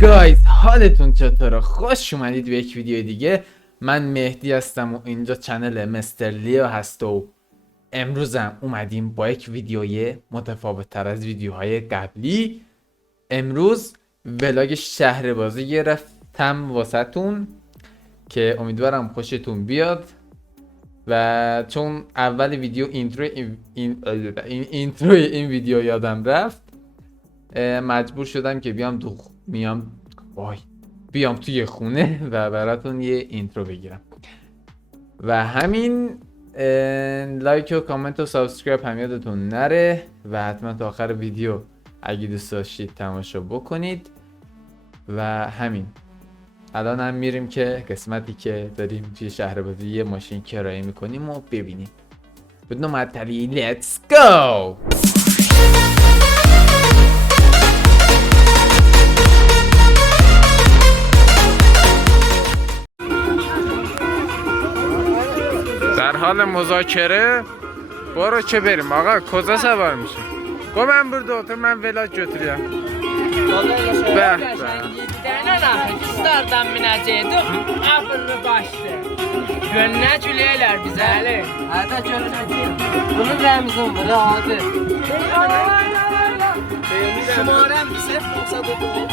گایز حالتون چطوره؟ خوش اومدید به یک ویدیو دیگه. من مهدی هستم و اینجا چنل مستر لیو هست و امروزم اومدیم با یک ویدیوی متفاوت تر از ویدیوهای قبلی. امروز ولاگ شهر بازی گرفتم واسهتون که امیدوارم خوشتون بیاد و چون اول ویدیو اینترو این ویدیو یادم رفت مجبور شدم که بیام توی خونه و براتون یه اینترو بگیرم و همین. لایک و کامنت و سابسکرایب هم یادتون نره و حتما تا آخر ویدیو اگه دوست داشتید تماشا بکنید و همین. الان هم میریم که قسمتی که داریم توی شهر بازی یه ماشین کرایه میکنیم و ببینیم. بدون معطلی لیتس گو. در حال مذاکره برو چه بریم آقا کجا سوار میشیم؟ گو من burada otur ben vlog götürüyorum. Bəh. Stardan minəcəkdik, axırlı başdı. Gönlünə güləylər bizə. Hədə gönlünəcək. Bunun rəmzin var, adı. Şumarəm 099.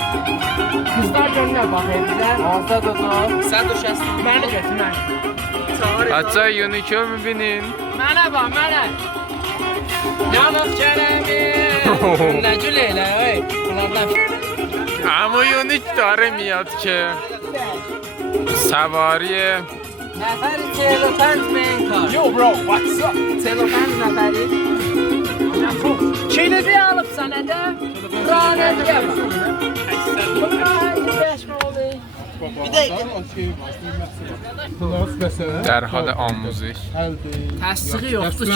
Kızlar gönlünə baxır bizə. 99. Sən düşəsin. Məni götür, məni. Hatta Uniqlo mu binin? Mənə bax, mənə. Yanıq kələmi. Gönlünə güləylər, oy. Bunlardan اما یونیک داره میاد که سواری نفری 45 من کار. Yo bro, what's up? 45 نفری. Kilidi alıp sana da ranediye bak. در حال آموزش. Təsdiqi yoxdur ki.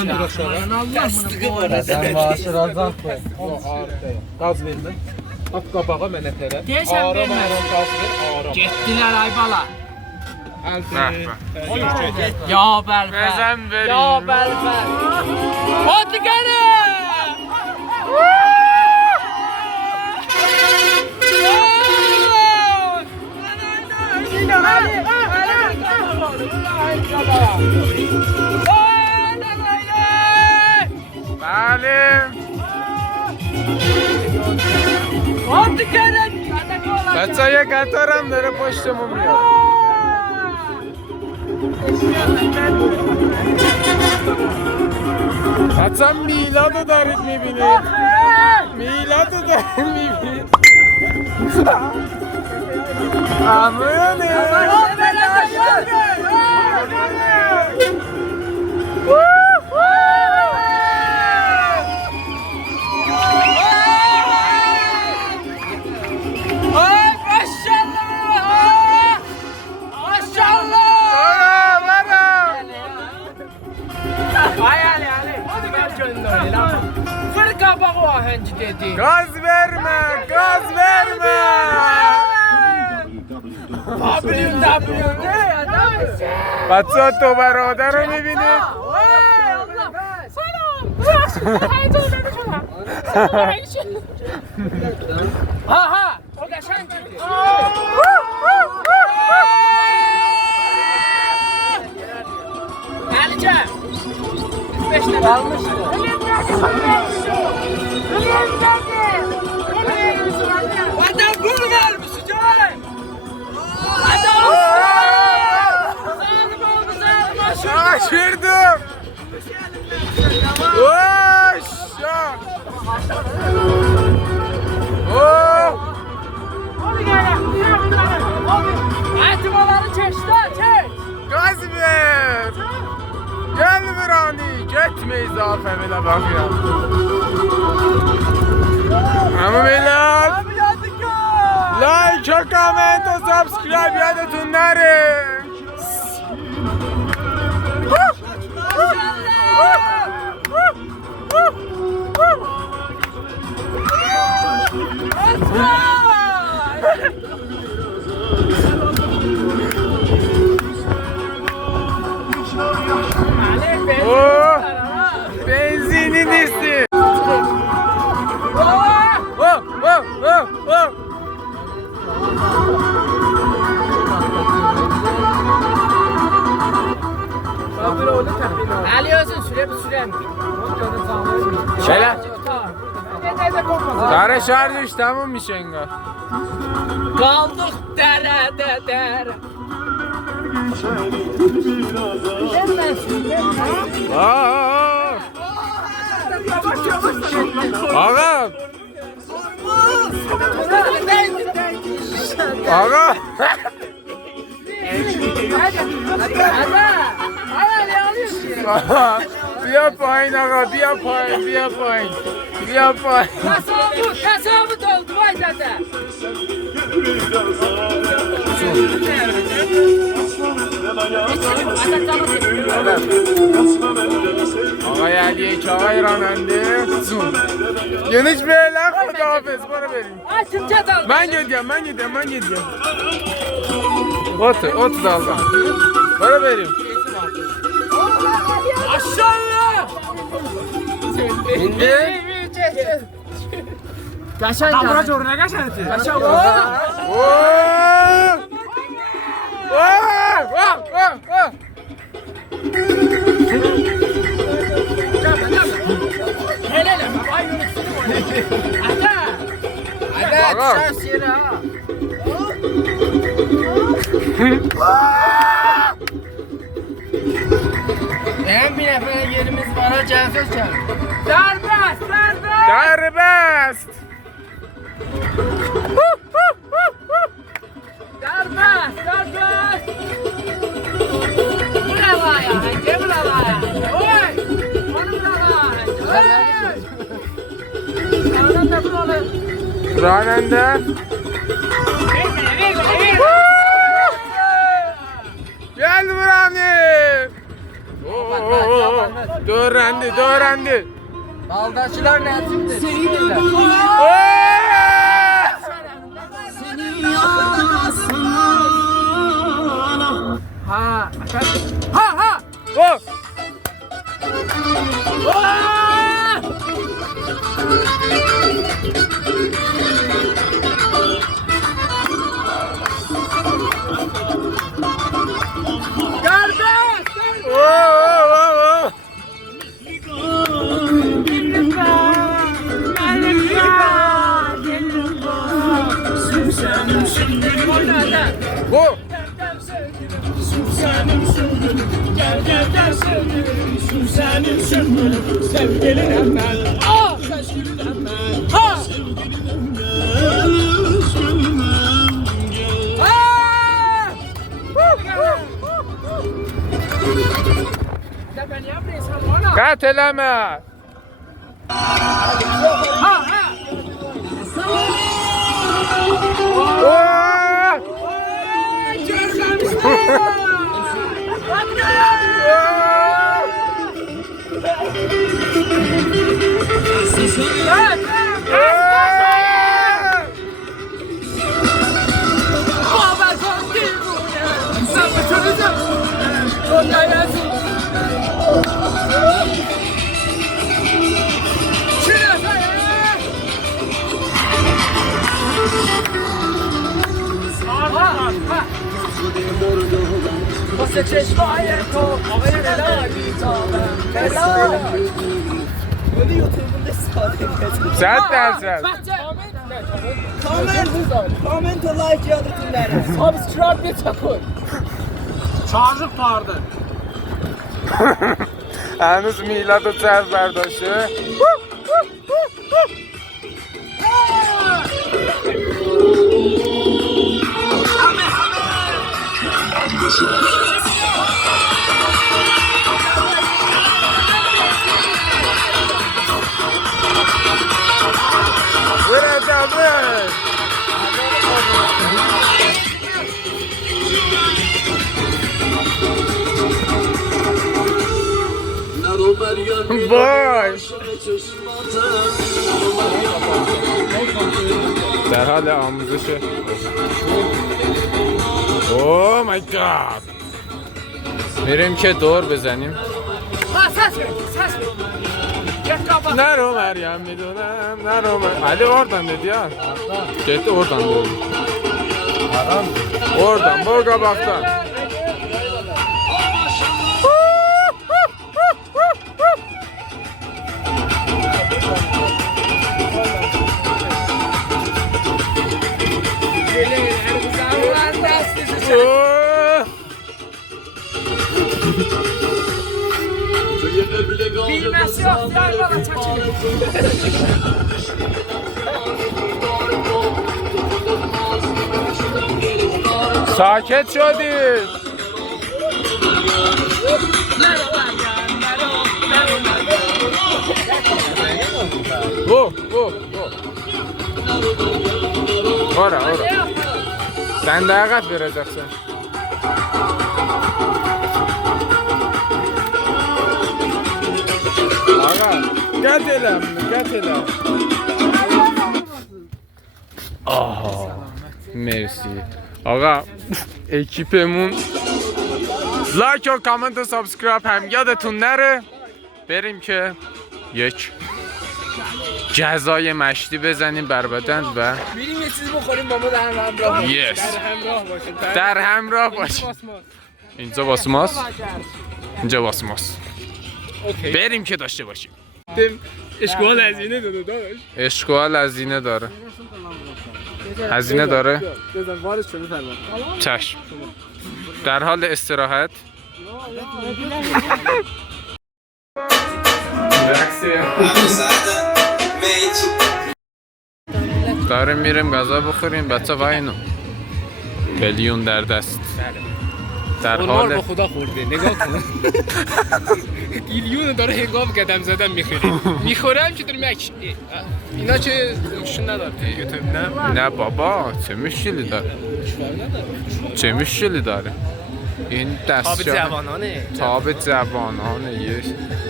Təsdiqi var. Sən maaşı razaq qoy. Qaz vermə. At qabağa mənə tərəf. Deyəsən vermə. Qaz ver, aram. Getdilər ay bala. Əldə. Ya bəlbəl. Bəzən verin. Ya bəlbəl. Hadi gəlin. بله Hadi gəlin. بچه یه قطار هم داره پشتمون میاد. بچه میلاد رو دارید میبینید. میلاد رو دارید میبینید. امونه Fırka bak o ahenci dedi. Gaz verme, gaz verme. W ne adam mısın? بچه تو برادر رو میبینید. Selam. Aha, o da şen girdi. Alice. 5 tane kalmıştı. Adam bunu vermişsin canım. Adam. Zalim oldu zalim. Kaçırdım. Oşa. Oh. Atibaları çek. Gaz ver. Gel Virani. Gitme izafe bile bak ya. Ama millet. Like, comment و سابسکرایب یادتون نره. Benzini نیستی. Bilmem. Belə. Tamam. Ne de korkma. Qara şar düş, tamam mı Şengar? Kaldık derede dere. Aa! Ağam! Ağam! Bir yapayın ağa, bir yapayın, bir yapayın. Bir yapayın. Kasabı doldu vay dede. Ağa yəliyə ki, ayran əndi. Geniş bir elə, xudafız, bana verin. Açın çatal. Ben gidiyorum, ben gidiyorum, ben gidiyorum. Otur da aldım. Bana verin. Aşağı. İndi. Kaşan Ha bura coruna qəşəngdir. Kaşan. Oo! Oo! Hele hele. Vay yürüsün bu. Ada. Ağam. Ada düşer ha. Hem bir nefer yerimiz var ha Cafer Çağ. Serbest, serbest. Serbest. Serbest, serbest. Bravo ya, hangi bravo ya. Oy, onu bravo. Oy. Sağdan da bravo. Ranende. Gel Burani. Dörendi, dörendi. Baldaşçılar ne yaptı? Seyirler. Ha, ha, ha. Oh! Bu. Gel gel gel sevgilim, senin sümbülüm, sevgilin hemen. Ah sevgilin hemen. Ha. Kat eləmə. Ha ha. Você çeşmeye top, havaya helal helal. Böyle YouTube'da sadık. Sən dərsən. Comment like yazıtınları. Subscribe de çakın. Çağırıb tardı. Henüz Milad-ı Cəz bərdaşı. Vuracağız. Vay. Derhal amızışı. Oh my god. Merim ki doğru bezenim. Ha ses ver, ses ver. Gel kapat. Nero Meryem mi dönem, Nero Meryem. Ali oradan dedi ya. Gitti oradan dedi. Oradan, bu kabaktan. Bilmesi yok. Ver bana çekilin. ساکت شدید. Ora. Sen de ayak vereceksin. Aga, get elə. Mersi. Aga, ekipimin like و کامنت و سابسکرایب هم یادتون نره. بریم که یک جزای مشتی بزنیم بر بدن و بریم یه چیزی بخوریم با ما در همراه Yes. باشیم. در همراه باشیم. اینجا واسماس، اینجا واسماس. اوکی. بریم که داشته باشیم. اشکال هزینه داده داداش. اشکال هزینه داره. هزینه داره؟ بزن وارد شده فرمان. چشم. در حال استراحت. داریم میریم غذا بخوریم بچه و اینو میلیون در دست در اونار حال با خدا خورده نگاه کن. ایلیون داره هنگام قدم زدن میخورم که داریم یک اینا چه نشون نداره یوتیوب نه نه بابا چه مشکلی داره چه مشکلی داره این تاب دست جوانانه تاب جوانانه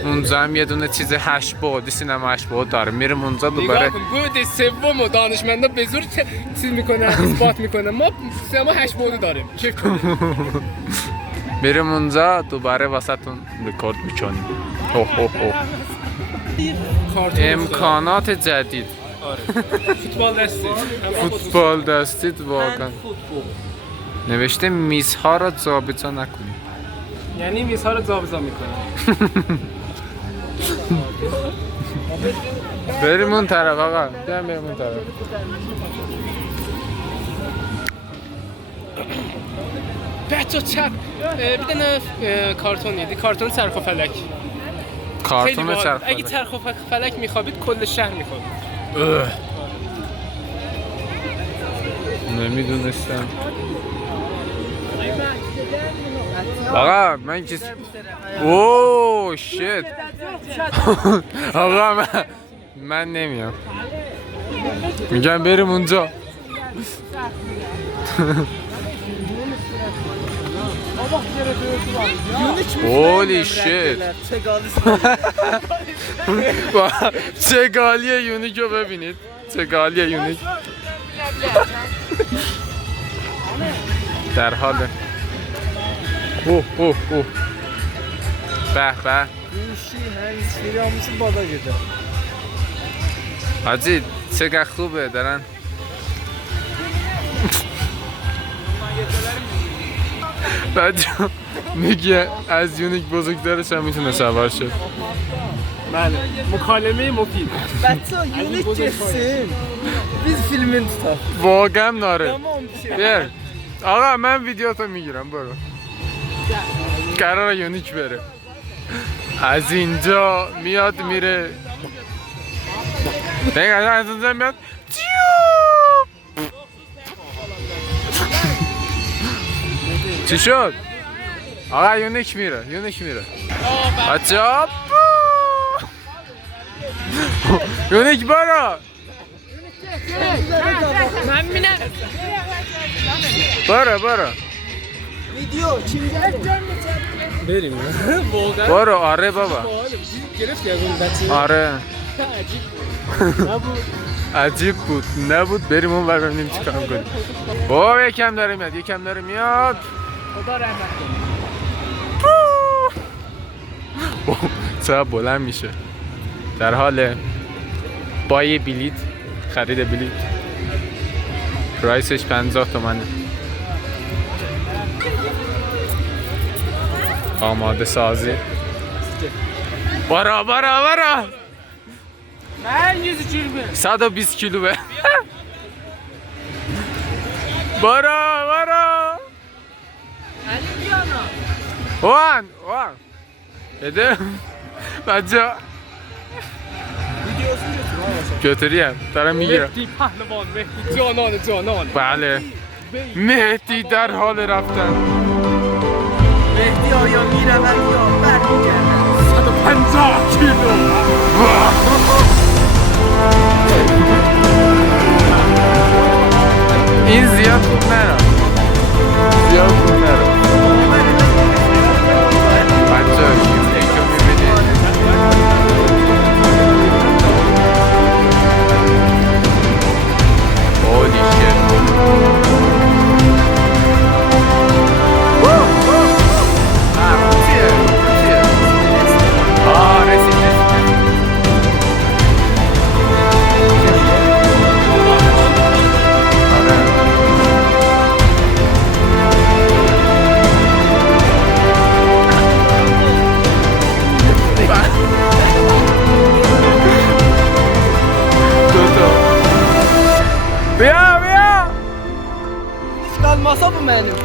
اونجا هم یه دونه چیز 8 بعدی سینما 8 بعد داره میرم اونجا دوباره نگاه کن بود سوم و دانشمندا به زور چیز میکنن اثبات میکنن ما سینما 8 بعد داریم کیف کنیم میرم اونجا دوباره واسهتون رکورد میکنیم امکانات جدید فوتبال دستی فوتبال دستید واقعا نوشته میزها را ضابطه نکنید یعنی میزها رو ضابطه میکنه بریم اون طرف آقا بریم اون طرف بچه چپ بدن کارتون یدی کارتون چرخ و فلک کارتون چرخ اگه چرخ و فلک میخوابید کل شهر میخوابید نمیدونستم آقا من کس اوه شیت آقا من نمیام میگم بریم اونجا هولی شیت چه گالی یونیک رو ببینید چه گالی یونیک در حال اوه به حاجی چقدر خوبه دارن بچه میگه از یونیک بزرگترش هم میتونه سوار شد بله مکالمه مفید بچه یونیک کسیم biz filmin tutar واقعا ناره بیر آقا من ویدیو تو میگیرم برو قرار یونیک بره از اینجا میاد میره بگه از اینجا میاد چی شد؟ آقا یونیک میره بچه ها یونیک برو من مینم برو ویدیو چی میگه بریم واقعا برو آره بابا گرفتی از اون بچه آره نبود عجیب بود نبود بریم اون بر ببینیم چی کار کنیم اوه یکم داره میاد خدا رحمت کنه چرا بلند میشه در حال بای بلیت خرید بلیت پرایسش 50 تومنه آماده سازی برا من 120 کیلوه برا وان بده بچه götürüyorum. دارم میگیرم. مهدی پهلوان، مهدی جانان جانان. بله. مهدی در حال رفتن. مهدی آیا میرود یا برمیگردد؟ 150 کیلو. این زیاد خوب نرم. زیاد خوب نرم. بچه اینجا میبینید. Holy shit. بیا بیا Kalmasa bu benim.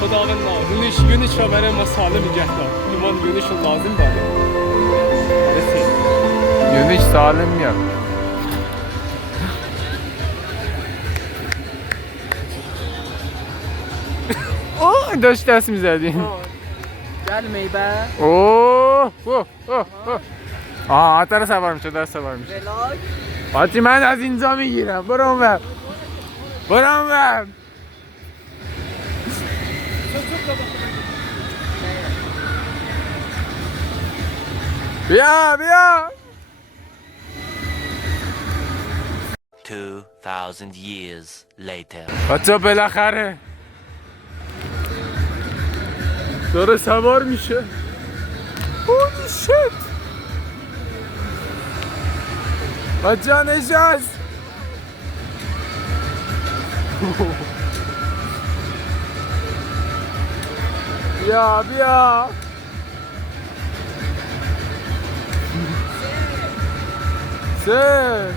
خداوند یونش را برای ما سالم نگه دار. ایمان یونش رو لازم داره. Yunus salim ya. داشت دست میزدیم. Gelmeyi be. داره سوار میشه داره سوار میشه. Relax. آتی من از اینجا میگیرم برو اونور برو اونور بیا بیا 2,000 years later. بچه بالاخره داره سوار میشه. Holy shit. بچه نشست. بیا بیا سه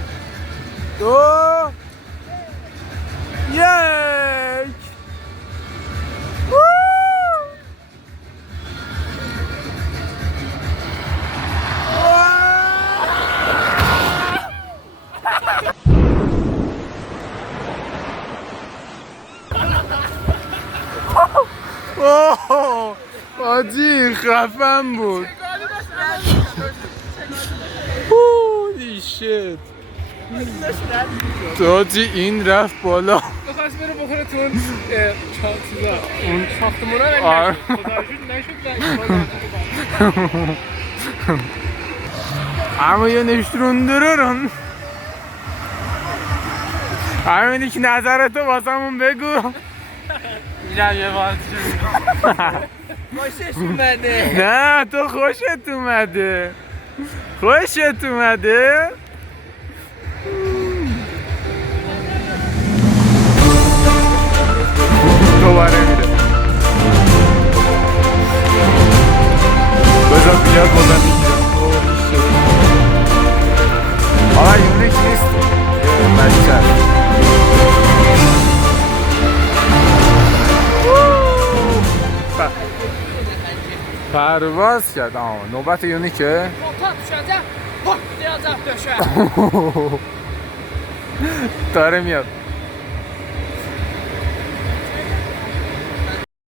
دو یک آجی خفن بود. Holy shit. آجی این رفت بالا. بخواست بره بخوره تو اون چیزا اون ساختمونا ولی آره. نشد. Ama yönüştüründürürün. همین که نظرتو واسمون بگو. میرم یه بازی. خوشش اومده. نه تو خوشت اومده. خوشت اومده. دوباره میره. بذار بیاد بازم میگیرم. آقا یونیک نیست. بچه پرواز کرد. نوبت یونیکه. داره میاد.